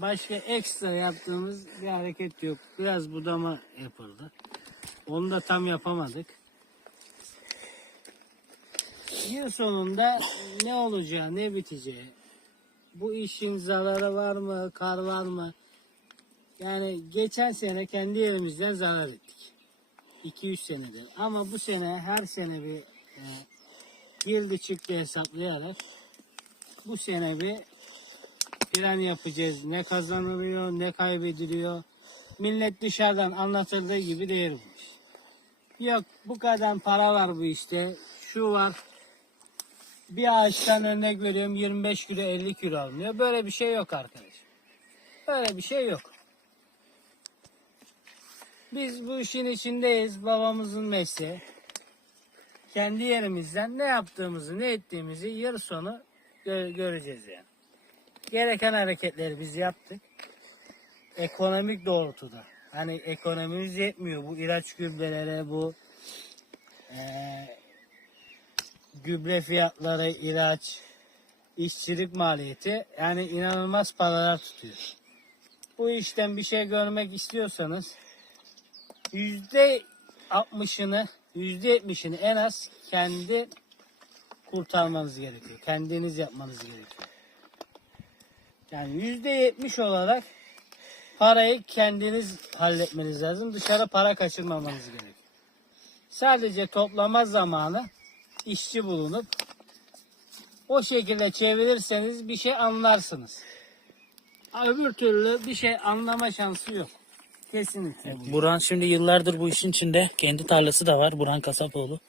başka ekstra yaptığımız bir hareket yok. Biraz budama yapıldı. Onu da tam yapamadık. Yıl sonunda ne olacağı, ne biteceği, bu işin zararı var mı, kar var mı? Yani geçen sene kendi yerimizden zarar ettik. 2-3 senedir. Ama bu sene her sene bir e, girdi çıktı hesaplayarak bu sene bir plan yapacağız. Ne kazanılıyor, ne kaybediliyor. Millet dışarıdan anlatıldığı gibi değil bu iş. Yok bu kadar para var bu işte. Şu var. Bir ağaçtan örnek veriyorum 25 kilo 50 kilo alınıyor. Böyle bir şey yok arkadaş. Böyle bir şey yok. Biz bu işin içindeyiz. Babamızın mesleği. Kendi yerimizden ne yaptığımızı, ne ettiğimizi yıl sonu gö- göreceğiz yani. Gereken hareketleri biz yaptık. Ekonomik doğrultuda. Hani ekonomimiz yetmiyor. Bu ilaç gübrelere, bu eee, gübre fiyatları, ilaç, işçilik maliyeti yani inanılmaz paralar tutuyor. Bu işten bir şey görmek istiyorsanız yüzde altmışını, yüzde yetmişini en az kendi kurtarmanız gerekiyor. Kendiniz yapmanız gerekiyor. Yani yüzde yetmiş olarak parayı kendiniz halletmeniz lazım. Dışarı para kaçırmamanız gerekiyor. Sadece toplama zamanı işçi bulunup o şekilde çevirirseniz bir şey anlarsınız. Öbür türlü bir şey anlama şansı yok. Kesinlikle. bu. Burhan şimdi yıllardır bu işin içinde. Kendi tarlası da var Burhan Kasapoğlu.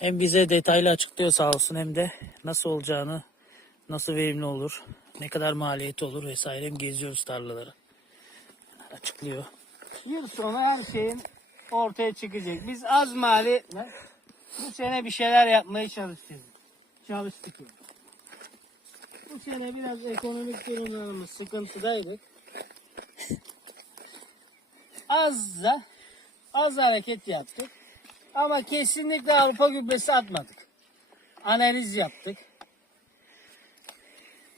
Hem bize detaylı açıklıyor sağ olsun hem de nasıl olacağını, nasıl verimli olur, ne kadar maliyeti olur vesaire. Geziyoruz tarlaları. Açıklıyor. Yıl sonu her şeyin ortaya çıkacak. Biz az maliyetle bu sene bir şeyler yapmaya. Çalıştık. yani. Bu sene biraz ekonomik durumlarımız sıkıntıdaydık. Az da az hareket yaptık. Ama kesinlikle Avrupa gübresi atmadık. Analiz yaptık.